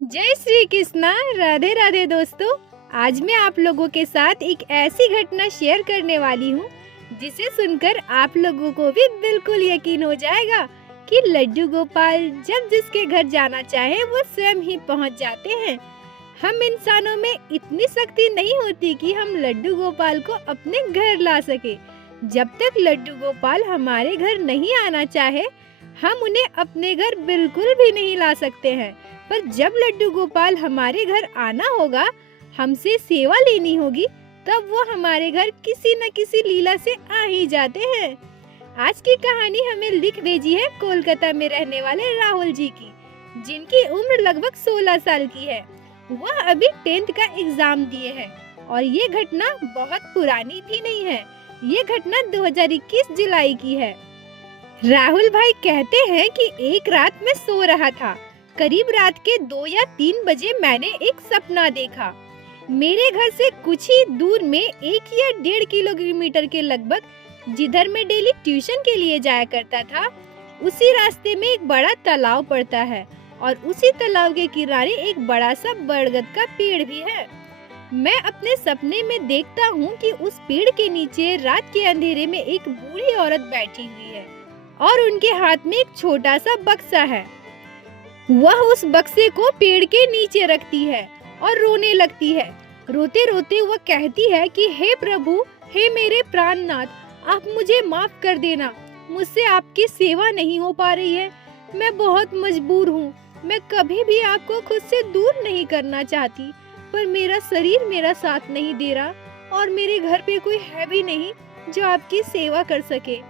जय श्री कृष्णा। राधे राधे दोस्तों। आज मैं आप लोगों के साथ एक ऐसी घटना शेयर करने वाली हूँ जिसे सुनकर आप लोगों को भी बिल्कुल यकीन हो जाएगा कि लड्डू गोपाल जब जिसके घर जाना चाहे वो स्वयं ही पहुँच जाते हैं। हम इंसानों में इतनी शक्ति नहीं होती कि हम लड्डू गोपाल को अपने घर ला सके। जब तक लड्डू गोपाल हमारे घर नहीं आना चाहे हम उन्हें अपने घर बिल्कुल भी नहीं ला सकते हैं। पर जब लड्डू गोपाल हमारे घर आना होगा, हमसे सेवा लेनी होगी, तब वो हमारे घर किसी न किसी लीला से आ ही जाते हैं। आज की कहानी हमें लिख भेजी है कोलकाता में रहने वाले राहुल जी की, जिनकी उम्र लगभग 16 साल की है। वह अभी 10th का एग्जाम दिए हैं और ये घटना बहुत पुरानी भी नहीं है। ये घटना 2021 जुलाई की है। राहुल भाई कहते हैं कि एक रात मैं सो रहा था। करीब रात के 2 या 3 बजे मैंने एक सपना देखा। मेरे घर से कुछ ही दूर में 1 या 1.5 किलोमीटर के लगभग, जिधर मैं डेली ट्यूशन के लिए जाया करता था, उसी रास्ते में एक बड़ा तालाब पड़ता है और उसी तालाब के किनारे एक बड़ा सा बरगद का पेड़ भी है। मैं अपने सपने में देखता हूँ कि उस पेड़ के नीचे रात के अंधेरे में एक बूढ़ी औरत बैठी हुई है और उनके हाथ में एक छोटा सा बक्सा है। वह उस बक्से को पेड़ के नीचे रखती है और रोने लगती है। रोते रोते वह कहती है कि हे प्रभु, हे मेरे प्राणनाथ, आप मुझे माफ कर देना। मुझसे आपकी सेवा नहीं हो पा रही है। मैं बहुत मजबूर हूँ। मैं कभी भी आपको खुद से दूर नहीं करना चाहती, पर मेरा शरीर मेरा साथ नहीं दे रहा और मेरे घर पे कोई है भी नहीं जो आपकी सेवा कर सके।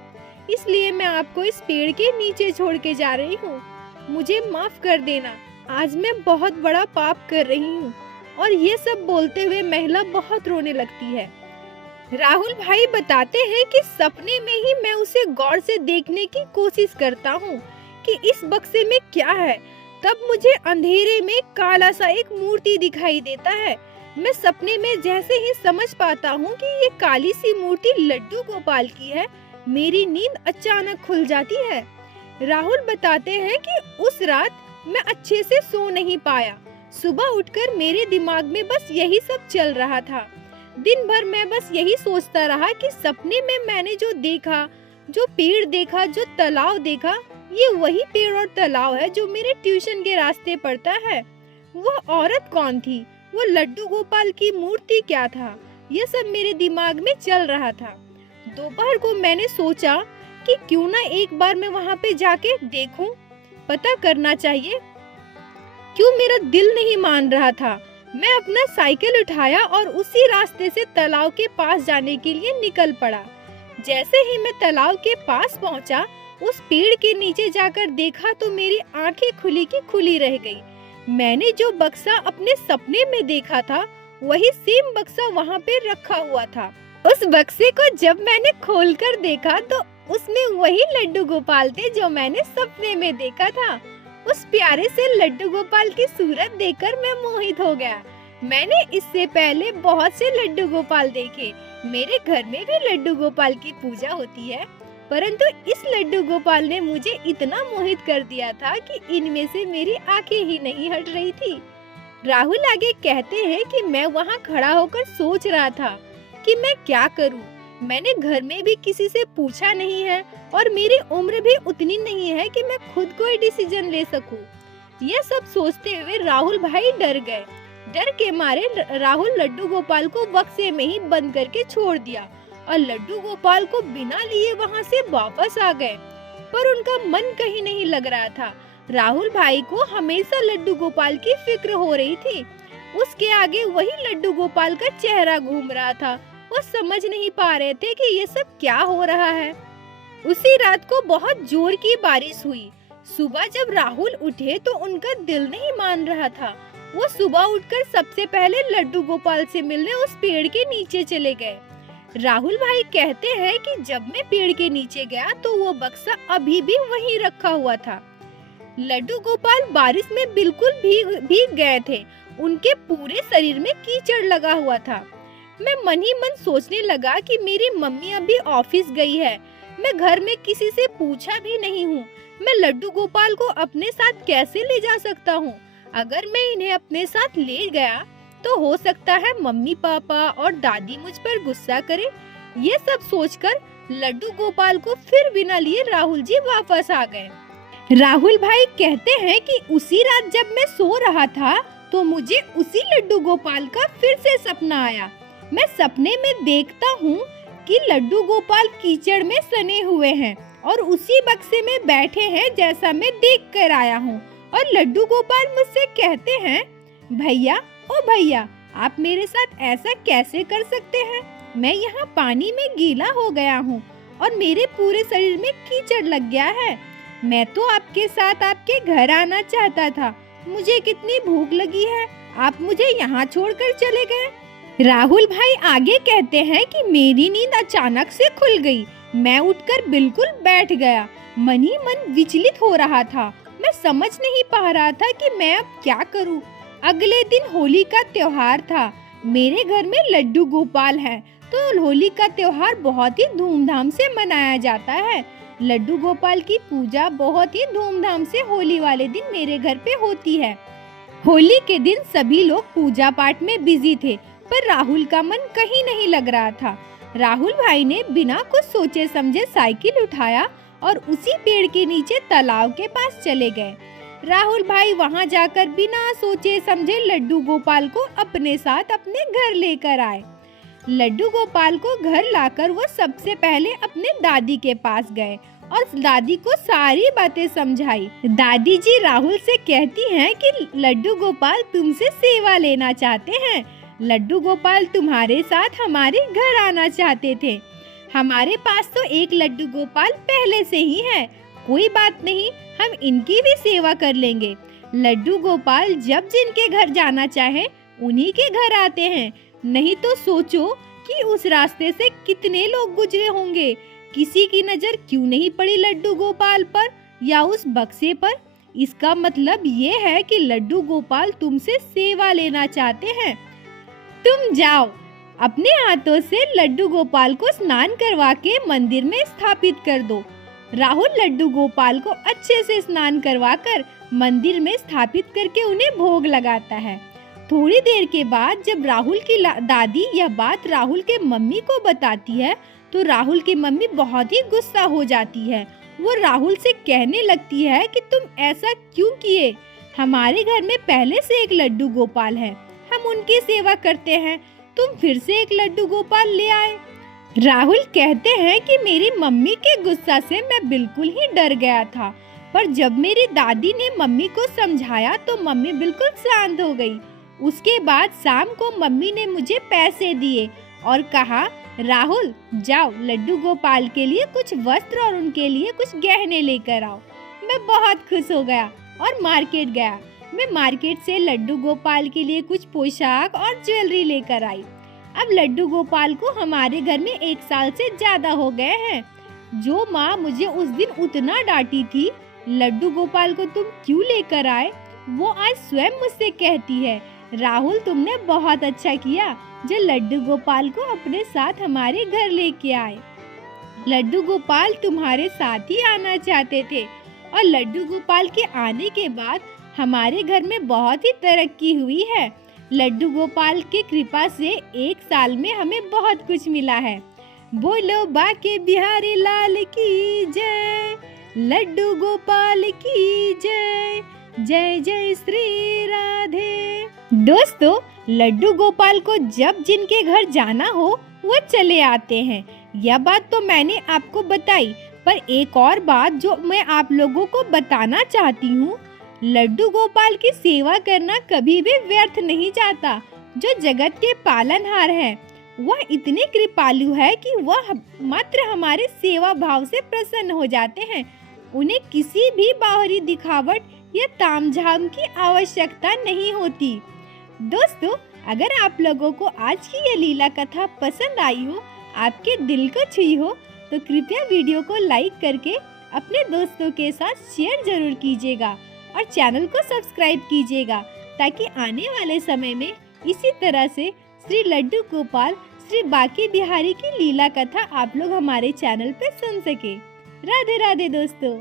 इसलिए मैं आपको इस पेड़ के नीचे छोड़ के जा रही हूँ। मुझे माफ कर देना। आज मैं बहुत बड़ा पाप कर रही हूँ। और ये सब बोलते हुए महिला बहुत रोने लगती है। राहुल भाई बताते हैं कि सपने में ही मैं उसे गौर से देखने की कोशिश करता हूँ कि इस बक्से में क्या है। तब मुझे अंधेरे में काला सा एक मूर्ति दिखाई देता है। मैं सपने में जैसे ही समझ पाता हूँ कि ये काली सी मूर्ति लड्डू गोपाल की है, मेरी नींद अचानक खुल जाती है। राहुल बताते हैं कि उस रात मैं अच्छे से सो नहीं पाया। सुबह उठकर मेरे दिमाग में बस यही सब चल रहा था। दिन भर मैं बस यही सोचता रहा कि सपने में मैंने जो देखा, जो पेड़ देखा, जो तालाब देखा, ये वही पेड़ और तालाब है जो मेरे ट्यूशन के रास्ते पड़ता है। वह औरत कौन थी? वो लड्डू गोपाल की मूर्ति क्या था? यह सब मेरे दिमाग में चल रहा था। दोपहर को मैंने सोचा कि क्यों ना एक बार मैं वहाँ पे जाके देखूं, पता करना चाहिए। क्यों मेरा दिल नहीं मान रहा था। मैं अपना साइकिल उठाया और उसी रास्ते से तालाब के पास जाने के लिए निकल पड़ा। जैसे ही मैं तालाब के पास पहुँचा, उस पेड़ के नीचे जाकर देखा तो मेरी आंखें खुली की खुली रह गई। मैंने जो बक्सा अपने सपने में देखा था, वही सेम बक्सा वहाँ पे रखा हुआ था। उस बक्से को जब मैंने खोलकर देखा तो उसमें वही लड्डू गोपाल थे जो मैंने सपने में देखा था। उस प्यारे से लड्डू गोपाल की सूरत देखकर मैं मोहित हो गया। मैंने इससे पहले बहुत से लड्डू गोपाल देखे। मेरे घर में भी लड्डू गोपाल की पूजा होती है, परंतु इस लड्डू गोपाल ने मुझे इतना मोहित कर दिया था कि इनमें से मेरी आंखें ही नहीं हट रही थी। राहुल आगे कहते हैं कि मैं वहाँ खड़ा होकर सोच रहा था कि मैं क्या करूं। मैंने घर में भी किसी से पूछा नहीं है और मेरी उम्र भी उतनी नहीं है कि मैं खुद कोई डिसीजन ले सकूं। यह सब सोचते हुए राहुल भाई डर गए। डर के मारे राहुल लड्डू गोपाल को बक्से में ही बंद करके छोड़ दिया और लड्डू गोपाल को बिना लिए वहां से वापस आ गए। पर उनका मन कहीं नहीं लग रहा था। राहुल भाई को हमेशा लड्डू गोपाल की फिक्र हो रही थी। उसके आगे वही लड्डू गोपाल का चेहरा घूम रहा था। वो समझ नहीं पा रहे थे कि ये सब क्या हो रहा है। उसी रात को बहुत जोर की बारिश हुई। सुबह जब राहुल उठे तो उनका दिल नहीं मान रहा था। वो सुबह उठकर सबसे पहले लड्डू गोपाल से मिलने उस पेड़ के नीचे चले गए। राहुल भाई कहते हैं कि जब मैं पेड़ के नीचे गया तो वो बक्सा अभी भी वहीं रखा हुआ था। लड्डू गोपाल बारिश में बिल्कुल भीग गए थे। उनके पूरे शरीर में कीचड़ लगा हुआ था। मैं मन ही मन सोचने लगा कि मेरी मम्मी अभी ऑफिस गई है। मैं घर में किसी से पूछा भी नहीं हूँ। मैं लड्डू गोपाल को अपने साथ कैसे ले जा सकता हूँ? अगर मैं इन्हें अपने साथ ले गया तो हो सकता है मम्मी पापा और दादी मुझ पर गुस्सा करे। ये सब सोचकर लड्डू गोपाल को फिर बिना लिए राहुल जी वापस आ गए। राहुल भाई कहते हैं कि उसी रात जब मैं सो रहा था तो मुझे उसी लड्डू गोपाल का फिर से सपना आया। मैं सपने में देखता हूँ कि लड्डू गोपाल कीचड़ में सने हुए हैं और उसी बक्से में बैठे हैं जैसा मैं देख कर आया हूँ। और लड्डू गोपाल मुझसे कहते हैं, भैया ओ भैया, आप मेरे साथ ऐसा कैसे कर सकते हैं? मैं यहाँ पानी में गीला हो गया हूँ और मेरे पूरे शरीर में कीचड़ लग गया है। मैं तो आपके साथ आपके घर आना चाहता था। मुझे कितनी भूख लगी है, आप मुझे यहाँ छोड़कर चले गए। राहुल भाई आगे कहते हैं कि मेरी नींद अचानक से खुल गई। मैं उठकर बिल्कुल बैठ गया। मन ही मन विचलित हो रहा था। मैं समझ नहीं पा रहा था कि मैं अब क्या करूं। अगले दिन होली का त्योहार था। मेरे घर में लड्डू गोपाल है तो होली का त्योहार बहुत ही धूमधाम से मनाया जाता है। लड्डू गोपाल की पूजा बहुत ही धूमधाम से होली वाले दिन मेरे घर पे होती है। होली के दिन सभी लोग पूजा पाठ में बिजी थे, पर राहुल का मन कहीं नहीं लग रहा था। राहुल भाई ने बिना कुछ सोचे समझे साइकिल उठाया और उसी पेड़ के नीचे तालाब के पास चले गए। राहुल भाई वहां जाकर बिना सोचे समझे लड्डू गोपाल को अपने साथ अपने घर लेकर आए। लड्डू गोपाल को घर लाकर वो सबसे पहले अपने दादी के पास गए और दादी को सारी बातें समझाई। दादी जी राहुल से कहती हैं कि लड्डू गोपाल तुमसे सेवा लेना चाहते हैं। लड्डू गोपाल तुम्हारे साथ हमारे घर आना चाहते थे। हमारे पास तो एक लड्डू गोपाल पहले से ही है। कोई बात नहीं, हम इनकी भी सेवा कर लेंगे। लड्डू गोपाल जब जिनके घर जाना चाहे उन्हीं के घर आते हैं। नहीं तो सोचो कि उस रास्ते से कितने लोग गुजरे होंगे। किसी की नजर क्यों नहीं पड़ी लड्डू गोपाल पर या उस बक्से पर? इसका मतलब ये है कि लड्डू गोपाल तुमसे सेवा लेना चाहते हैं। तुम जाओ, अपने हाथों से लड्डू गोपाल को स्नान करवा के मंदिर में स्थापित कर दो। राहुल लड्डू गोपाल को अच्छे से स्नान करवाकर मंदिर में स्थापित करके उन्हें भोग लगाता है। थोड़ी देर के बाद जब राहुल की दादी यह बात राहुल के मम्मी को बताती है तो राहुल की मम्मी बहुत ही गुस्सा हो जाती है। वो राहुल से कहने लगती है कि तुम ऐसा क्यों किए? हमारे घर में पहले से एक लड्डू गोपाल है, हम उनकी सेवा करते हैं, तुम फिर से एक लड्डू गोपाल ले आए। राहुल कहते हैं कि मेरी मम्मी के गुस्सा से मैं बिल्कुल ही डर गया था, पर जब मेरी दादी ने मम्मी को समझाया तो मम्मी बिल्कुल शांत हो गई। उसके बाद शाम को मम्मी ने मुझे पैसे दिए और कहा, राहुल जाओ लड्डू गोपाल के लिए कुछ वस्त्र और उनके लिए कुछ गहने लेकर आओ। मैं बहुत खुश हो गया और मार्केट गया। मैं मार्केट से लड्डू गोपाल के लिए कुछ पोशाक और ज्वेलरी लेकर आई। अब लड्डू गोपाल को हमारे घर में 1 साल से ज्यादा हो गए हैं। जो माँ मुझे उस दिन उतना डांटी थी, लड्डू गोपाल को तुम क्यों लेकर आए, वो आज स्वयं मुझसे कहती है, राहुल तुमने बहुत अच्छा किया जो लड्डू गोपाल को अपने साथ हमारे घर लेके आए। लड्डू गोपाल तुम्हारे साथ ही आना चाहते थे और लड्डू गोपाल के आने के बाद हमारे घर में बहुत ही तरक्की हुई है। लड्डू गोपाल की कृपा से 1 साल में हमें बहुत कुछ मिला है। बोलो बाके बिहारी लाल की जय, लड्डू गोपाल की जय, जय जय श्री राधे। दोस्तों, लड्डू गोपाल को जब जिनके घर जाना हो वो चले आते हैं। यह बात तो मैंने आपको बताई, पर एक और बात जो मैं आप लोगों को बताना चाहती हूँ, लड्डू गोपाल की सेवा करना कभी भी व्यर्थ नहीं जाता। जो जगत के पालनहार है वह इतने कृपालु है कि वह मात्र हमारे सेवा भाव से प्रसन्न हो जाते हैं। उन्हें किसी भी बाहरी दिखावट या तामझाम की आवश्यकता नहीं होती। दोस्तों, अगर आप लोगों को आज की यह लीला कथा पसंद आई हो, आपके दिल को छुई हो, तो कृपया वीडियो को लाइक करके अपने दोस्तों के साथ शेयर जरूर कीजिएगा और चैनल को सब्सक्राइब कीजिएगा, ताकि आने वाले समय में इसी तरह से श्री लड्डू गोपाल श्री बाके बिहारी की लीला कथा आप लोग हमारे चैनल पे सुन सके। राधे राधे दोस्तों।